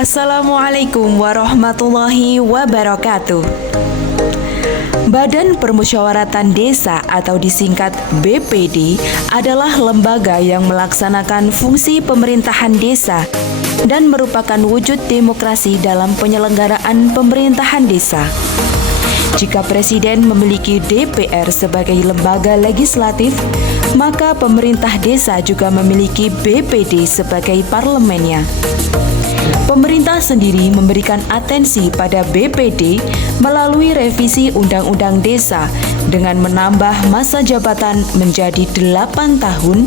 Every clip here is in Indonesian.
Assalamualaikum warahmatullahi wabarakatuh. Badan Permusyawaratan Desa atau disingkat BPD adalah lembaga yang melaksanakan fungsi pemerintahan desa dan merupakan wujud demokrasi dalam penyelenggaraan pemerintahan desa. Jika Presiden memiliki DPR sebagai lembaga legislatif, maka pemerintah desa juga memiliki BPD sebagai parlemennya. Pemerintah sendiri memberikan atensi pada BPD melalui revisi Undang-Undang Desa dengan menambah masa jabatan menjadi 8 tahun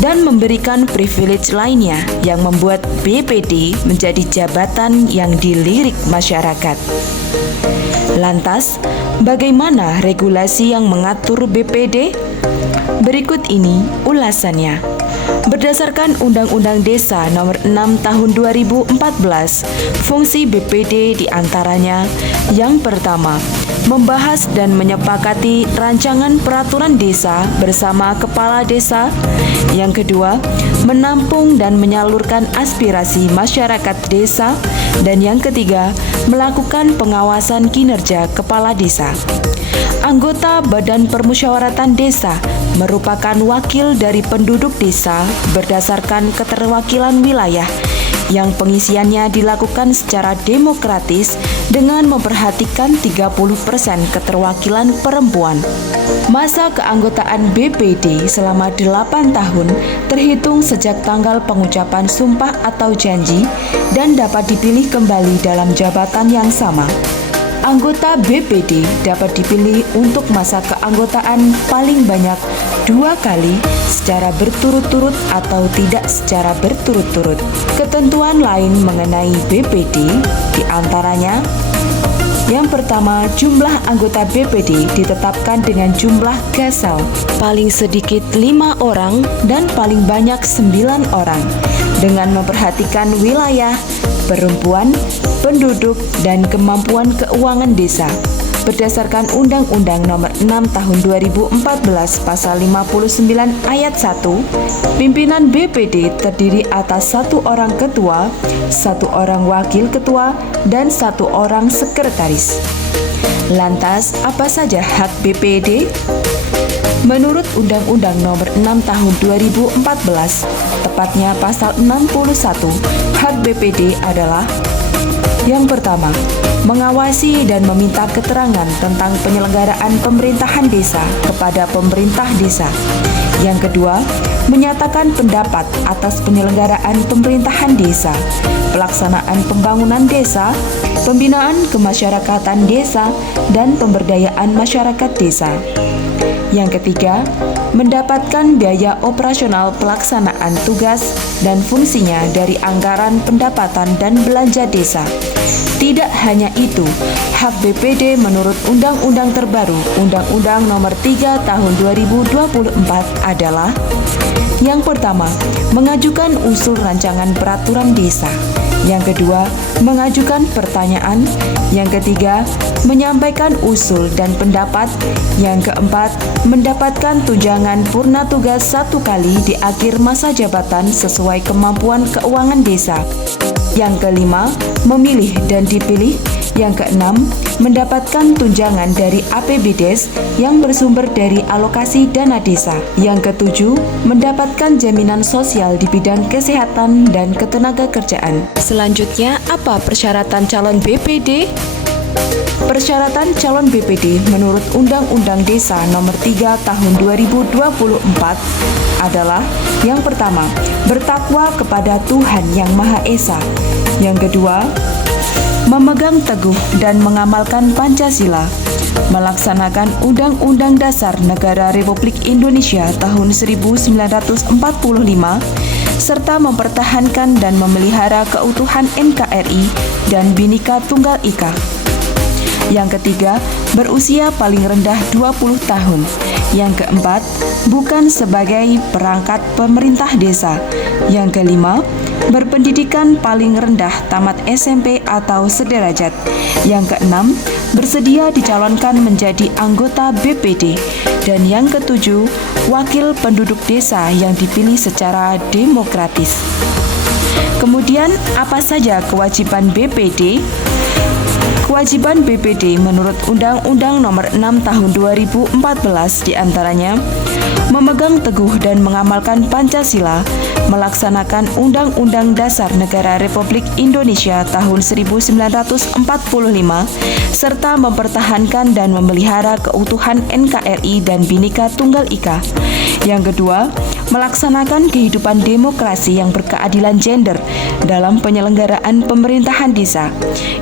dan memberikan privilege lainnya yang membuat BPD menjadi jabatan yang dilirik masyarakat. Lantas, bagaimana regulasi yang mengatur BPD? Berikut ini ulasannya. Berdasarkan Undang-Undang Desa Nomor 6 Tahun 2014, fungsi BPD diantaranya yang pertama, membahas dan menyepakati rancangan peraturan desa bersama kepala desa. Yang kedua, menampung dan menyalurkan aspirasi masyarakat desa. Dan yang ketiga, melakukan pengawasan kinerja kepala desa. Anggota Badan Permusyawaratan Desa merupakan wakil dari penduduk desa berdasarkan keterwakilan wilayah yang pengisiannya dilakukan secara demokratis dengan memperhatikan 30% keterwakilan perempuan. Masa keanggotaan BPD selama 8 tahun terhitung sejak tanggal pengucapan sumpah atau janji dan dapat dipilih kembali dalam jabatan yang sama. Anggota BPD dapat dipilih untuk masa keanggotaan paling banyak 2 kali secara berturut-turut atau tidak secara berturut-turut. Ketentuan lain mengenai BPD diantaranya: yang pertama, jumlah anggota BPD ditetapkan dengan jumlah gasal, paling sedikit 5 orang dan paling banyak 9 orang, dengan memperhatikan wilayah, perempuan, penduduk, dan kemampuan keuangan desa. Berdasarkan Undang-Undang Nomor 6 Tahun 2014 Pasal 59 Ayat 1, pimpinan BPD terdiri atas 1 orang ketua, 1 orang wakil ketua, dan 1 orang sekretaris. Lantas, apa saja hak BPD? Menurut Undang-Undang Nomor 6 Tahun 2014, tepatnya Pasal 61, hak BPD adalah: yang pertama, mengawasi dan meminta keterangan tentang penyelenggaraan pemerintahan desa kepada pemerintah desa. Yang kedua, menyatakan pendapat atas penyelenggaraan pemerintahan desa, pelaksanaan pembangunan desa, pembinaan kemasyarakatan desa, dan pemberdayaan masyarakat desa. Yang ketiga, mendapatkan biaya operasional pelaksanaan tugas dan fungsinya dari anggaran pendapatan dan belanja desa. Tidak hanya itu, hak BPD menurut undang-undang terbaru, Undang-Undang Nomor 3 Tahun 2024 adalah: yang pertama, mengajukan usul rancangan peraturan desa. Yang kedua, mengajukan pertanyaan. Yang ketiga, menyampaikan usul dan pendapat. Yang keempat, mendapatkan tunjangan purna tugas 1 kali di akhir masa jabatan sesuai kemampuan keuangan desa. Yang kelima, memilih dan dipilih. Yang keenam, mendapatkan tunjangan dari APBDes yang bersumber dari alokasi dana desa. Yang ketujuh, mendapatkan jaminan sosial di bidang kesehatan dan ketenagakerjaan. Selanjutnya, apa persyaratan calon BPD? Persyaratan calon BPD menurut Undang-Undang Desa Nomor 3 Tahun 2024 adalah: yang pertama, bertakwa kepada Tuhan Yang Maha Esa. Yang kedua, memegang teguh dan mengamalkan Pancasila, melaksanakan Undang-Undang Dasar Negara Republik Indonesia tahun 1945, serta mempertahankan dan memelihara keutuhan NKRI dan Bhinneka Tunggal Ika. Yang ketiga, berusia paling rendah 20 tahun. Yang keempat, bukan sebagai perangkat pemerintah desa. Yang kelima, berpendidikan paling rendah tamat SMP atau sederajat. Yang keenam, bersedia dicalonkan menjadi anggota BPD. Dan yang ketujuh, wakil penduduk desa yang dipilih secara demokratis. Kemudian, apa saja kewajiban BPD? Kewajiban BPD menurut Undang-Undang Nomor 6 Tahun 2014 diantaranya memegang teguh dan mengamalkan Pancasila, melaksanakan Undang-Undang Dasar Negara Republik Indonesia tahun 1945, serta mempertahankan dan memelihara keutuhan NKRI dan Bhinneka Tunggal Ika. Yang kedua, melaksanakan kehidupan demokrasi yang berkeadilan gender dalam penyelenggaraan pemerintahan desa.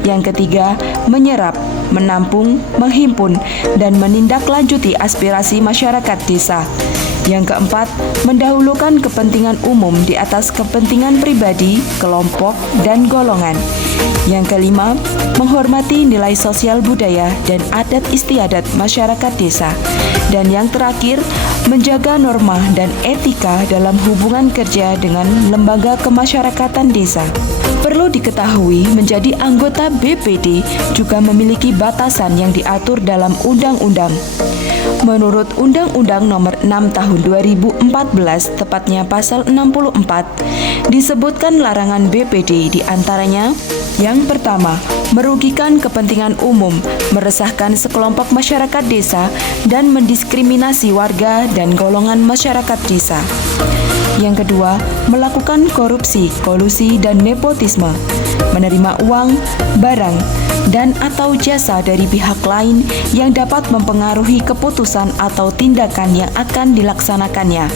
Yang ketiga, menyerap, menampung, menghimpun, dan menindaklanjuti aspirasi masyarakat desa. Yang keempat, mendahulukan kepentingan umum di atas kepentingan pribadi, kelompok, dan golongan. Yang kelima, menghormati nilai sosial budaya dan adat istiadat masyarakat desa. Dan yang terakhir, menjaga norma dan etika dalam hubungan kerja dengan lembaga kemasyarakatan desa. Perlu diketahui, menjadi anggota BPD juga memiliki batasan yang diatur dalam undang-undang. Menurut Undang-Undang Nomor 6 Tahun 2014, tepatnya pasal 64, disebutkan larangan BPD diantaranya: yang pertama, merugikan kepentingan umum, meresahkan sekelompok masyarakat desa, dan mendiskriminasi warga dan golongan masyarakat desa. Yang kedua, melakukan korupsi, kolusi, dan nepotisme, menerima uang, barang, dan atau jasa dari pihak lain yang dapat mempengaruhi keputusan atau tindakan yang akan dilaksanakannya.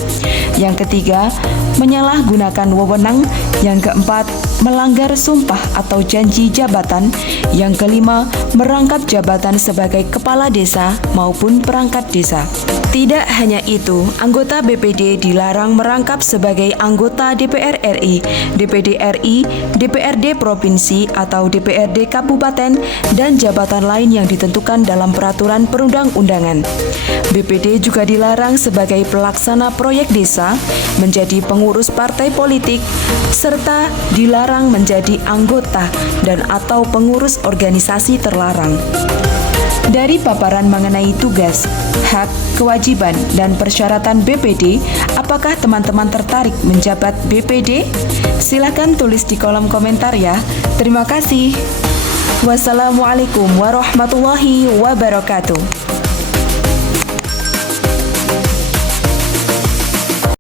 Yang ketiga, menyalahgunakan wewenang. Yang keempat, melanggar sumpah atau janji jabatan. Yang kelima, merangkap jabatan sebagai kepala desa maupun perangkat desa. Tidak hanya itu, anggota BPD dilarang merangkap sebagai anggota DPR RI, DPD RI, DPRD Provinsi atau DPRD Kabupaten, dan jabatan lain yang ditentukan dalam peraturan perundang-undangan. BPD juga dilarang sebagai pelaksana proyek desa, menjadi pengurus partai politik, serta dilarang menjadi anggota dan atau pengurus organisasi terlarang. Dari paparan mengenai tugas, hak, kewajiban, dan persyaratan BPD, apakah teman-teman tertarik menjabat BPD? Silakan tulis di kolom komentar ya. Terima kasih. Wassalamualaikum warahmatullahi wabarakatuh.